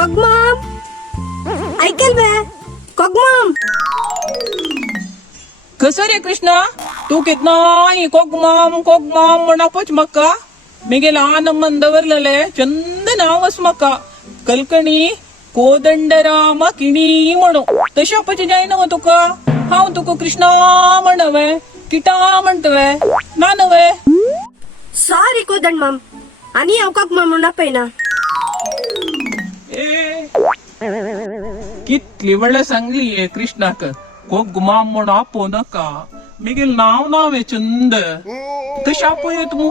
कॉगमॉम ऐकेल बे कॉगमॉम. कसं रे कृष्णा तू कितना कोगमाम म्हणापच मका मी गेला आनंद वरलेले चंद नावस मका कलकणी कोदंडराम किणी म्हणू तशा पची जाय नव तुका हांव तुका कृष्णा म्हणवे किटा म्हणतवे ना नवे. सॉरी कोदंड मॉम आणि हांव कॉगमॉम म्हणून पळयना. ए कितली वेळ सांगली कृष्णाक कोगमाम म्हणून आपो नका मिगेल नाव आहे चंद कशा पळयत मू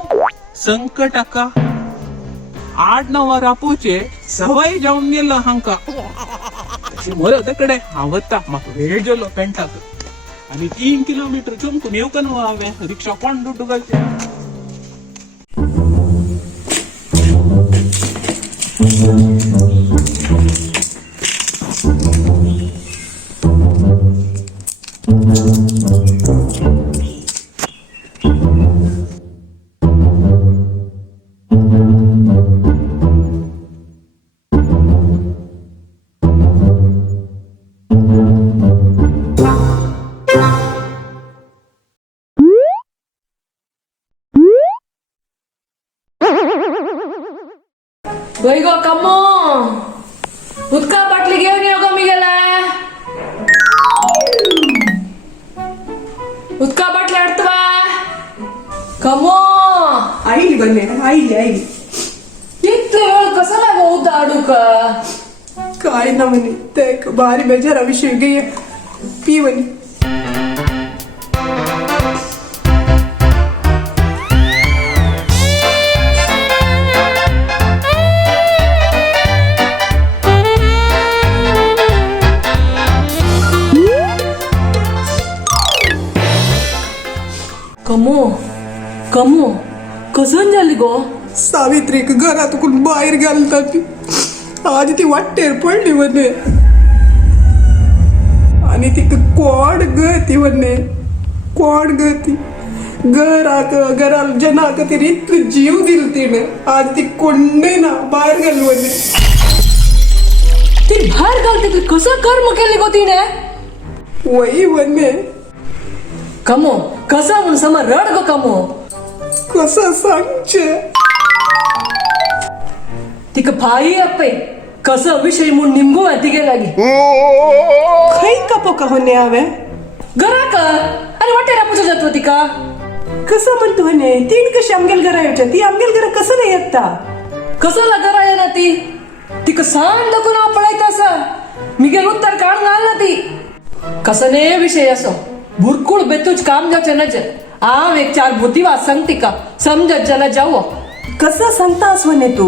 संकटाका आड नवर आपोचे सवय जाऊन गेला हांका बरं तकडे हावता म्हाका वेळ गेलो पेंटाक आणि 3 किलोमीटर चुमकून येवकन हांवें रिक्षा कोण दुड्डू घालचे. बाई गो कमो उदका बाटली घेऊन येऊ ग मी गेलाय उदका बाटली हाडतवा कमो आईली बन्ने आईली इतले वेळ कसं लाग उद हाडू का काय ना म्हणे ते भारी बेजारा विषय गे पी म्हणे. कमो कमो कसं झाली गो सावित्रीक घरातून बाहेर घालता ती आज ती वाटेर पडली म्हणे आणि ती कोण ग ती म्हणे कोण ग ती घराला जनाक ती इतकं जीव दिल तिने आज ती कोणने ना बाहेर घाल म्हणे. ती बाहेर घालते कसं कर्म केले गो तिने वही म्हणे कमो कसं म्हणून समोर रड गो कमो कसं सांगचे तिक फाई अप्पे कसं विषय म्हणून निंबू आहे तिघे लागी खै कपो का होणे हवे घरा का आणि वाटेरा पुढे जातो तिका कसं म्हणतो म्हणे तीन कशी आमगेल घरा येऊच्या ती आमगेल घरा कसं नाही येता कसं घरा आहे ना ती तिक सांड दकून पळायचं असं मी गेलो उत्तर काढून आल ना ती कसं ने विषय असो भुरकुळ बेतूच काम जाचे नज आव एक 4 भूतीवा सांगते का समजत जला जाऊ कसं सांगतास म्हणे तू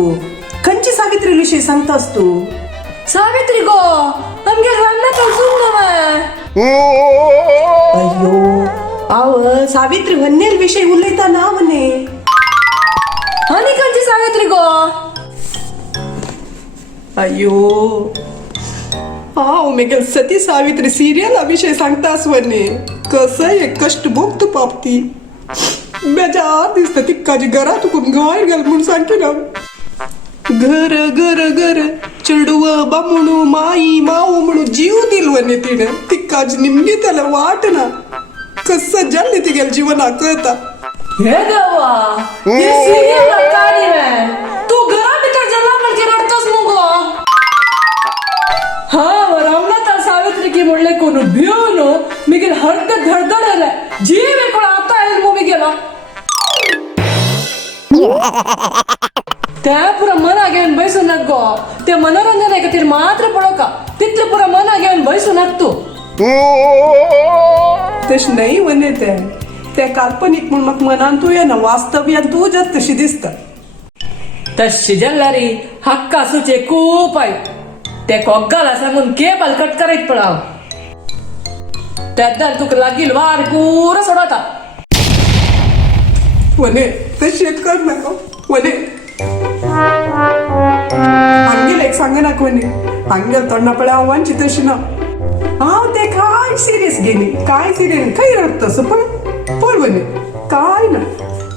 कंची सावित्री विषयी सांगतास तू सावित्री गो आमगे घरांना कळसून नवा अयो आव सावित्री भन्नेल विषयी उलयता ना म्हणे आणि कंची सावित्री गो अयो हाव मेगल सती सावित्री सिरियल विषय सांगतास म्हणे कसं एक कष्ट भोगतो पापती बेजार दिसत तिक्काची घरातून गाय घाल म्हणून सांगते ना घर घर घर चढव बामणू माई माऊ म्हणून जीव दिल म्हणे तिने तिक्काची निमगी त्याला वाट ना कसं जल्ली ती गेल जीवना कळता हे देवा हे सिरियल काढी नाही तू घरा बिटर जला म्हणजे रडतोस मुगो हा रामला तर सावित्री की म्हणले कोण भिवून मी गेल हरद धडधड जीव कोण आता येईल मग मी गेला त्या पुरा मना घेऊन बैसू नक गो ते मनोरंजन आहे का तिर मात्र पडो का तिथलं पुरा मना घेऊन बैसू नक तू तश नाही म्हणे ते काल्पनिक म्हणून मग मनान तू ये ना वास्तव्यान तू जात तशी दिसत तशी जल्लारी हक्का सुचे खूप आहे ते कोग्गाला सांगून केबल कट करायच पडाव त्यात तुक लागील वार पुरा सोडवता म्हणे तशी कर नको म्हणे हंगेल एक सांग ना म्हणे हंगेल तोंडा पडे आव्हानची तशी ना हा ते काय सिरियस गेली काय सिरियस काही रडतस पण पण म्हणे काय ना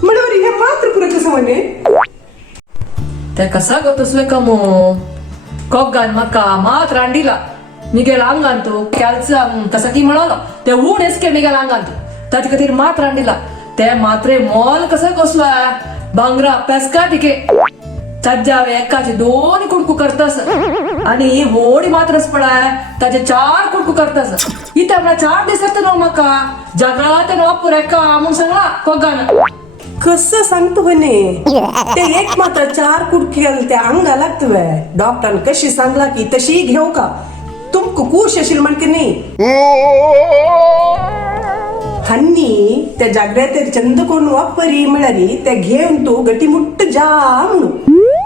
म्हणून हे मात्र पुरं कसं म्हणे ते कसा गो तसले कमो कोग्गान म्हाका मात रांडिला मिगेल आंगांतू कॅल्शियम कसा की म्हणालो ते ऊन एसके मिगेल आंगांतू ताचे खातीर मात रांडिला ते मात्रे मोल कसं कसलो बांगरा पेस्का टिके सज्जावे एकाचे 2 कुडकू करतास आणि व्हडी मात्रच पडाय ताचे 4 कुडकू करतास इथे आपला 4 दिसत न्हू म्हाका जगात वापर एका म्हणून सांगला कोग्गान कसं सांगतो म्हणे ते एक मात्र 4 कुडकेल त्या अंगा लागतवे डॉक्टर कशी सांगला की तशी घेऊ का तुमको कुश असेल म्हणके नाही हन्नी त्या जागृतेर चंद कोण वापरी मिळाली त्या घेऊन तू गटीमुट्ट जा म्हणू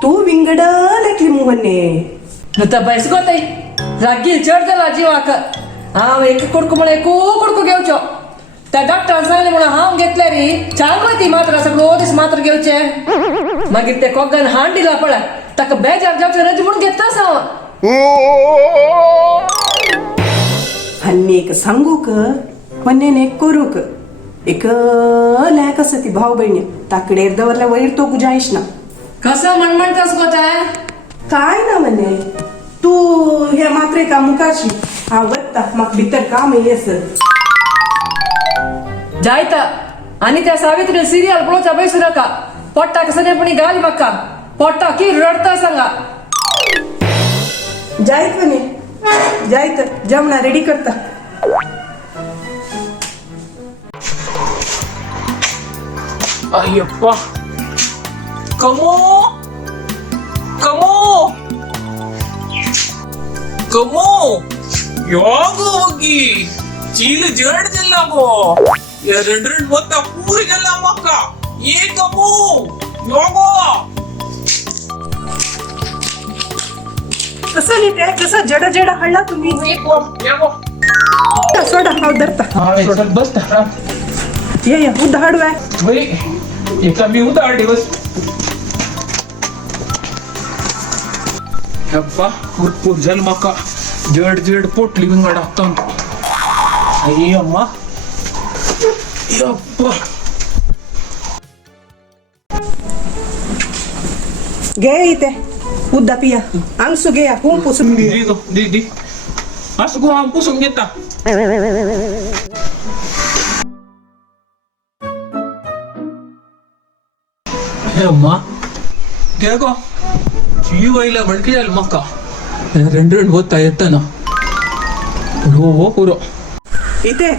तू विंगड लेखली मुहने आता बैस गोताई रागी चढ जाला जीवाक हांव एक कुडको म्हण एकू कुडको घेवचो त्या डॉक्टर सांगले म्हणून हांव घेतले रे चांगला ती मात्र सगळो दीस मात्र घेवचे मागीर ते कोग्गान हाण दिला पळय ताका बेजार जावचे रज म्हणून घेतास हांव हन्नी एक सांगू क म्हणे एक करू क एक लय कसं ती भाऊ बहिणी ताकडे दवरल्या वैर तो गुजाईश ना कसं म्हणतास गोताय काय ना म्हणे तू हे मात्रे का मुखाशी हा वत्ता मग भितर काम येस जायता आणि त्या सावित्री सिरियल पळोवच्या बैसू नका पोट्टाक सनेपणी घाल म्हाका पोट्टा की रडता सांगा जायत म्हणे जायत जेवणा रेडी करता ಅಯ್ಯಪ್ಪ ಕಮೋ ಕಮೋ ಕಮೋ ಯಾಗ ಹೋಗಿ ಚೀಲ ಜಡ್ದಿಲ್ಲಗೋ 2 ಹೊತ್ತ ಕೂರಿಗೆಲ್ಲ ಮಕ್ಕ ಏ ಕಮೋ ಯೋಗೋ कसं नीट आहे कसं जड जड हळला तुम्ही येगो सोडा हाव धरता सोडत बस ये उधाडू आहे वय एका मी उदार दिवस ಯಪ್ಪ ಪೂರ್ ಜನ್ಮಕ್ಕ ಜಡ್ ಜಡ್ ಪೊಟ್ಲಿ ವಿಂಗಡ ಆಗ್ತಾಂತ ಅಯ್ಯಮ್ಮ ಯಪ್ಪ गे इथे उद्दा पिया अंगसू घे हूं पुसून घे दिदो दीदी असं गो आम पुसून घेता ಅಮ್ಮ ಕೇಗೋ ಜೀವೈಲ ಮಡ್ಕಿಯಲ್ ಮಕ್ಕ 2 ಹೊತ್ತ ಎತ್ತನ हो पुरो इथे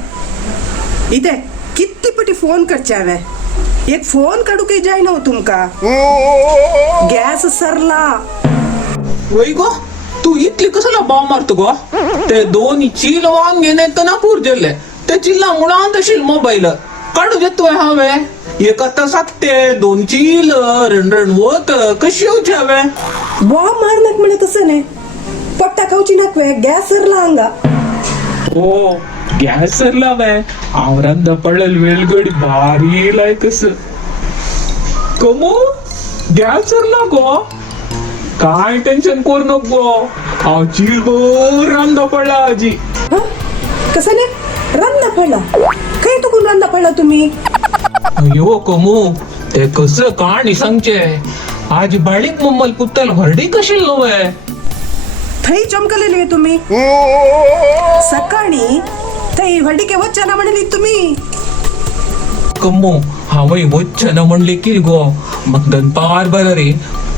इथे किती पटी फोन करच्यावे एक फोन काढू काही जाय ना तुमका गॅस सरला वय गो तू इतली कसला बाव मारतो गो ते 2 चील वांगे ना पुरजले ते चिल्ला मुळान तशील मोबाईल काढू देतोय हावे एक तासात ते 2 चील 2 होत कशी होती हवे बॉम्ब मारण्यात म्हणे तसं नाही पट्टा खाऊची नकवे गॅस सरला अंगा ಓ ಗ್ಯಾಸ್ ಸರ್ಲಾವೆ ಅವರಂದ ಪಳ್ಳಲ್ ವೇಲ್ಗಡಿ ಭಾರಿ ಲೈಕಸ್ ಕಮೋ ಗ್ಯಾಸ್ ಸರ್ಲಾಗೋ काय टेन्शन करू नको हाव चिलभर रांदा पडला आजी हं? कसं नाही रांना पडला काय तुकून रांना पडला तुम्ही अयो कमू ते कसं कहाणी सांगचे आज बाळीक मम्मल पुत्तल हरडी कशी नव्हे थई चमकलेले तुम्ही सकाळी थई वडिके वचना म्हणली तुम्ही कम्मो हावय वच्छन म्हणले की गो मग दनपार बरं रे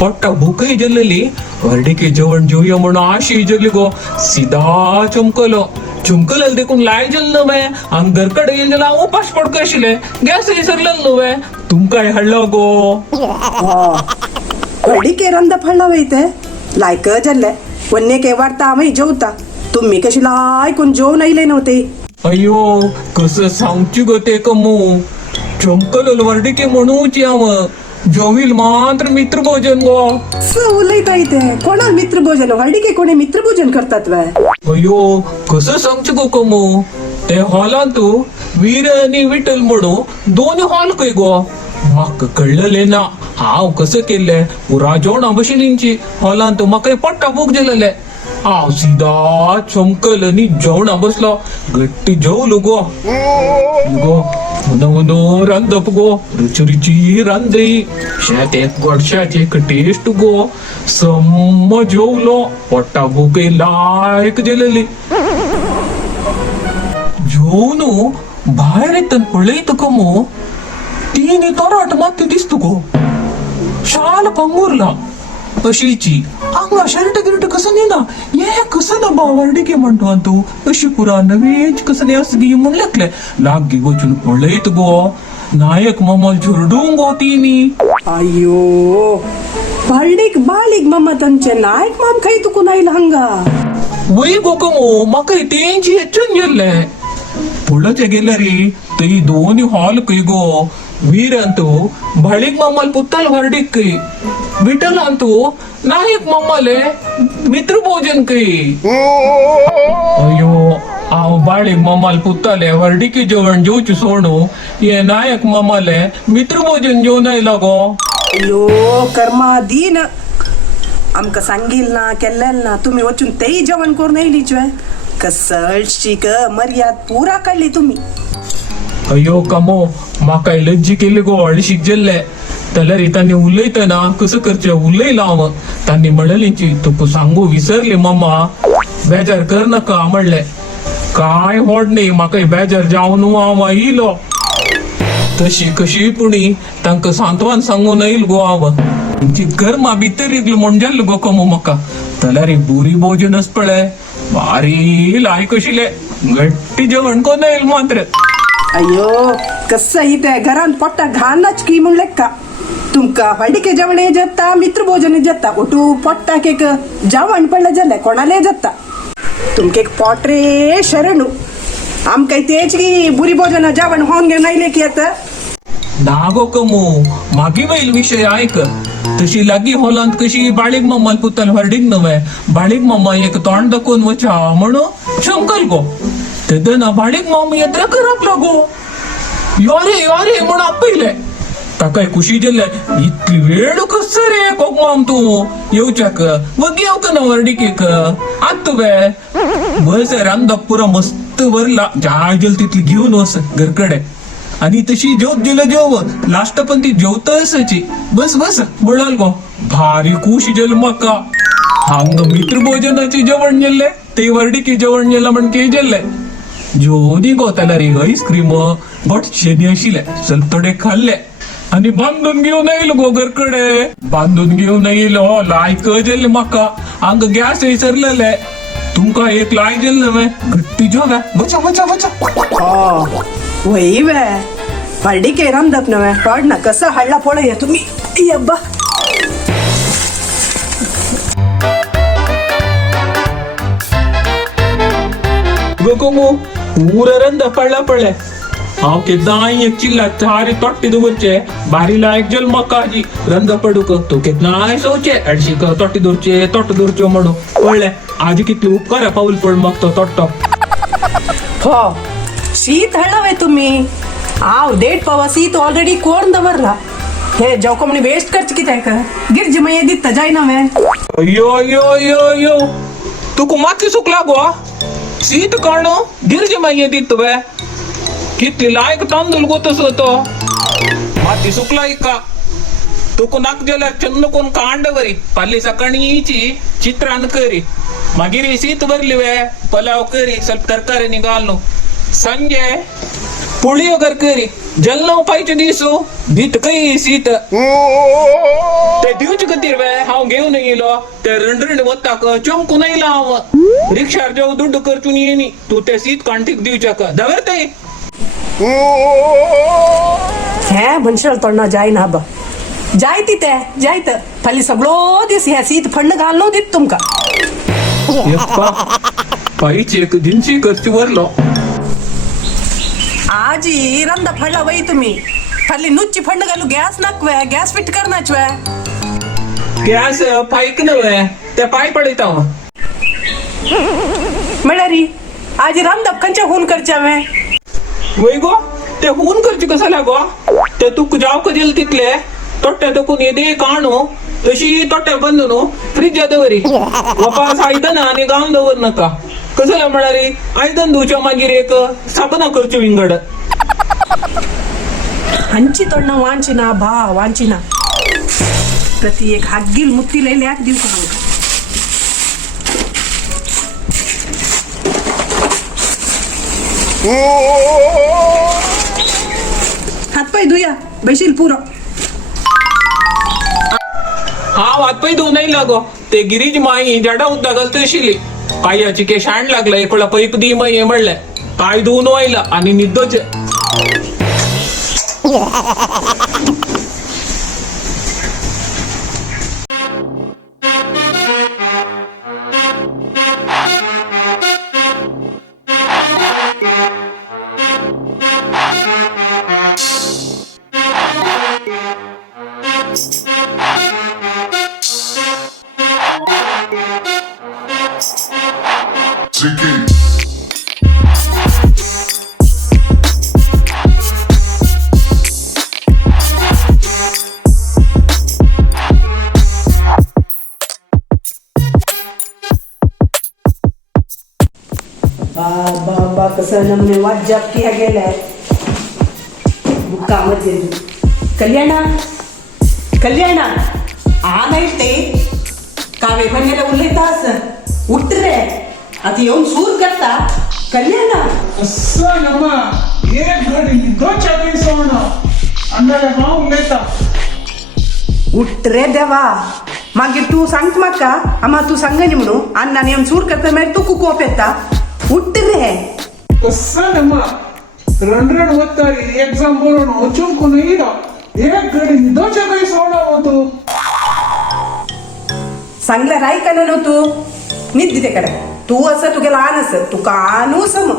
पट्टा भूकही जल्लली वर्डिके जेवण जेवूया म्हणून आशी जल्ली गो सीधा चुमकल देखून लाय जल्ल वे अंगरकडे येजला उपास पडक आशिले गॅस सरल वे तुमकाय हडलो गो वडिके रंद फळला वैते लायक जल्ले वन्ने के वार्ता आम्ही जेवता तुम्ही कशी लायकून जेवण आईले नव्हते अयो कसं सांगची गो ते कमू चमकल वर्डिके म्हणूची आम जेवील मात्र मित्र भोजन गो उलयता इथे कोणा मित्र भोजन वडिके कोणी मित्र भोजन करतात वय अयो कसं सांगची गो कमू ते हॉलान तू वीर आणि विठ्ठल म्हणू 2 हॉल काय गो म्हाका कळलेले ना हांव कसं केले पुरा जेवणा बशिलींची हॉलान तू म्हाका पट्टा बूक दिलेले हांव सीधा चमकल आणि जेवणा बसलो गट्टी जेवलो गो उनो रांदप गो रुची रांदे शेत गोडशाचे टेस्ट गो सम जेवलो पोटा भुके लायक जेलेली जेवण भायर येतान पळयत कमो तिने तोराट माती दिसत गो शाल पंगुरला अशीची हांगा शर्ट गिर्ट कसं न्ही ना हे कसं ना बावरडी के म्हणतो तू अशी पुरा नवीच कसं नाही असं गी म्हणलेकले लागी वचून पळयत गो नायक ममल झुरडूंग गो तिनी अयो बाळीक बाळीक मम्मा तंचे नायक माम काही तुकून आईल हंगा वय गो कमो म्हाका तेंची हेचून गेल्ले पळचे गेले रे ते दोन्ही हॉल कय गो वीर अंतू बाळीक मम्मल पुत्तल वर्डीक कय विठल अंतू नायक मम्मले मित्र भोजन कय अयो हांव बाळीक मम्मल पुत्तले वर्डीकी जेवण जेवची सोडू हे नायक मम्मले मित्र भोजन जेवण आयला गो अयो कर्मा दीन आमका सांगील ना केल्लेल ना तुम्ही वचून तेही जेवण करून येयलीच वे कसळ शिक मर्याद पुरा काढली तुम्ही अयो कमो म्हाका लज्जी केली गो हळशीक जेल्ले जाल्यार तांणी उलयतना कसं करचें उलयलां हांव तांणी म्हणलें तुका सांगू विसरली मम्मा बेजार कर नाका म्हणलें काय व्हड न्ही म्हाका बेजार जावन हांव आयलो तशी कशी पुणी तांकां सांत्वन सांगून येयल गो हांव गरमा भितर इगलो म्हण जाल्लो गो कमो म्हाका जाल्यार एक बुरी भोजनच पळय भारी लायक आशिल्ले गट्टी जेवण कोण येयल मात्र अयो कसं इथे घरान पोट्टा घालनाच की म्हणले का तुमका हळडीके जेवण येता मित्र भोजन येता ओटू पोट्टा केक जेवण पडलं जाल्यार कोणाले जाता तुमके पोट रे शरणू आमकां तेच की बुरी भोजन जेवण होऊन घेऊन आयले की आता नागो कमू मागी वैल विषय ऐक तशी लागी हॉलांत कशी बाळीक मम्माल पुतल हरडीक नवे बाळीक मम्मा एक तोंड दाखोवन वचा म्हणू शंकर गो तेदना बाळीक मम्मा येत्रा करप लागो योरे म्हण आपयले ताकाय खुशी जेल्ले इतली वेळ कस रे कोक माम तू येवच्याक मग येवक ना हरडीक आत तुवे बस रांदप पुरा मस्त भरला जाय जेल तितली घेऊन वस घरकडे आणि तशी जेव लास्ट पण ती जेवत असायची बस बोलाल गो भारी खुश जेल म्हाका हांग मित्र भोजनाचे जेवण जेल्ले ते वर्डीकी जेवण जेल्ला म्हण के जेल्ले जेवणी गो जाल्यार आईस्क्रीम गोडशेनी आशिल्ले चल थोडे खाल्ले आणि बांधून घेऊन येयलो गो घरकडे बांधून घेऊन येयलो लायक जेल्ले म्हाका हांग गॅस विसरलेले तुमका एक लाय जेल्ले वे घट्टी जेव हो वही वे हळडीके रांदप नवे पड ना कसं हळला पळय तुम्ही यब्बा गोकोमो पूरा रंद पडले हांव केदां एक चिल्ला चारी तोट्टी दवरचे बारी लायक जल मकाजी रंद पडूक तू केदां सोचे अडशीक तोट्टी दवरच्यो म्हणू पळले आज कितली उपकार पाऊल पड मग तो तोट्टो हो शीत हळवे तुम्ही हांव 1.5 पाव शीत ऑलरेडी कोण दवरला हे जेवको म्हणे वेस्ट करचे कित्याक का गिरजी माये दिता जायना वे यो तुका माती सुकला गो सीत काणो गिरजे माये दित वे कितली लायक तांदूळ गोतस तो माती सुकला का तुका नाक जाल्यार चंद कोण कांड वरी पाली सकाळीची चित्रान करी मागीर सीत भरली वे पलाव करी ಸ್ವಲ್ಪ तरकारी निघालो संजय पुळियोगर करी जल्लो पाहिजे दिसू दीत काही सीत ते दिवचे खातीर वे हांव घेवन येयलो ते रंड वताक चमकून येयला हांव रिक्षार जेव दुड्ड करचून येनी तू ते सीत कांटीक दिवच्याक दवर ते हे मनशाल तोंडा जायना बा जायत फाली सगळो दीस हे सीत फंड घालनो दीत तुमका पाहिजे एक दिनची करची वरलो आजी रंदा फळला वय तुम्ही फाली नुच्ची फंड घालू गॅस नाकवे गॅस फिट करनाच वे गॅस पायक नव्हे ते पाय पडयता म्हळ्यारी आजी रंदा खंयच्या खून करच्या वे वय गो ते खून करचे कसा लागो ते तुक जाव कजेल तितले तोट्टे तकून येदे काणू तशी तोट्टे बंद न्हू फ्रीज दवरी वापास आयदन आनी गावन दवर नाका कसं म्हळ्यार आयदन धुवच्या मागीर एक साबणा करच्यो विंगड हांची तोंड वांचिना बा वांचिना प्रति एक हागील मुत्ती लई ल्याक दिवक हांका हातपाय धुया बैशील पुरो हांव हातपाय धुवून येयला गो ते गिरीज माई जडा उदक घालता आशिल्ली पायाची केशांड लागला एक वेळा पैप दी माई हे म्हणलें पाय धुवून वयला आनी न्हिदोचे बाबा कसं नमने वाजजाब किया गेलाय कामाचे कल्याण आ नाही ते कावे म्हणलेला उल्लेतास उठ रे आता येऊन सूर करता कल्याण एक घडी न्हिदोचे दिसोण अंदाज हांव उलयता उठ रे देवा मागीर तू सांगत म्हाका आमा तू सांगनी म्हणून अण्णान येऊन सूर करता मागीर तू कोप येता उठ रे कसं रण वत्तारी एग्जाम बरोवन वचूंक येयलो एक घडी न्हिदोचे खंय सोडो तूं सांगल्यार आयकना न्हू तू न्हिद दे कडे तू असं तुगे लहान असं तुका आणू सम